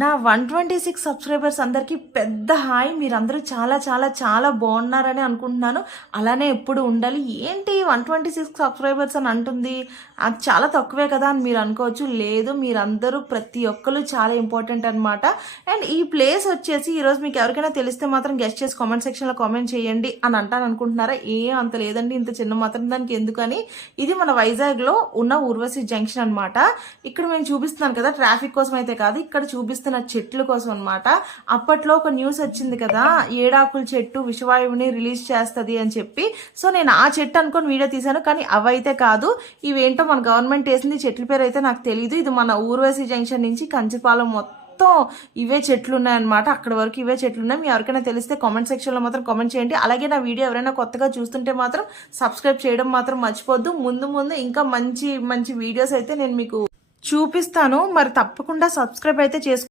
నా 126 సబ్స్క్రైబర్స్ అందరికీ పెద్ద హాయ్. మీరందరూ చాలా చాలా చాలా బాగున్నారని అనుకుంటున్నాను. అలానే ఎప్పుడు ఉండాలి. ఏంటి 126 సబ్స్క్రైబర్స్ అని అంటుంది, అది చాలా తక్కువే కదా అని మీరు అనుకోవచ్చు. లేదు, మీరందరూ ప్రతి ఒక్కరు చాలా ఇంపార్టెంట్ అనమాట. అండ్ ఈ ప్లేస్ వచ్చేసి ఈరోజు మీకు ఎవరికైనా తెలిస్తే మాత్రం గెస్ట్ చేసి కామెంట్ సెక్షన్లో కామెంట్ చేయండి అని అంటాను అనుకుంటున్నారా? అంత లేదండి, ఇంత చిన్న మాత్రం దానికి ఎందుకని. ఇది మన వైజాగ్లో ఉన్న ఊర్వశి జంక్షన్ అనమాట. ఇక్కడ మేము చూపిస్తున్నాను కదా, ట్రాఫిక్ కోసం అయితే కాదు, ఇక్కడ చూపిస్తున్న చెట్ల కోసం అనమాట. అప్పట్లో ఒక న్యూస్ వచ్చింది కదా, ఏడాకుల చెట్టు విషవాయువుని రిలీజ్ చేస్తుంది అని చెప్పి. సో నేను ఆ చెట్టు అనుకొని వీడియో తీశాను, కానీ అవైతే కాదు. ఇవేంటో మన గవర్నమెంట్ వేసింది, చెట్ల పేరు అయితే నాకు తెలియదు. ఇది మన ఊర్వశి జంక్షన్ నుంచి కంచిపాలెం మొత్తం ఇవే చెట్లు ఉన్నాయన్నమాట. అక్కడ వరకు ఇవే చెట్లు ఉన్నాయి. మీ ఎవరికైనా తెలిస్తే కామెంట్ సెక్షన్లో మాత్రం కామెంట్ చేయండి. అలాగే నా వీడియో ఎవరైనా కొత్తగా చూస్తుంటే మాత్రం సబ్స్క్రైబ్ చేయడం మాత్రం మర్చిపోద్దు. ముందు ముందు ఇంకా మంచి మంచి వీడియోస్ అయితే నేను మీకు చూపిస్తాను. మరి తప్పకుండా సబ్స్క్రైబ్ అయితే చేసుకోండి.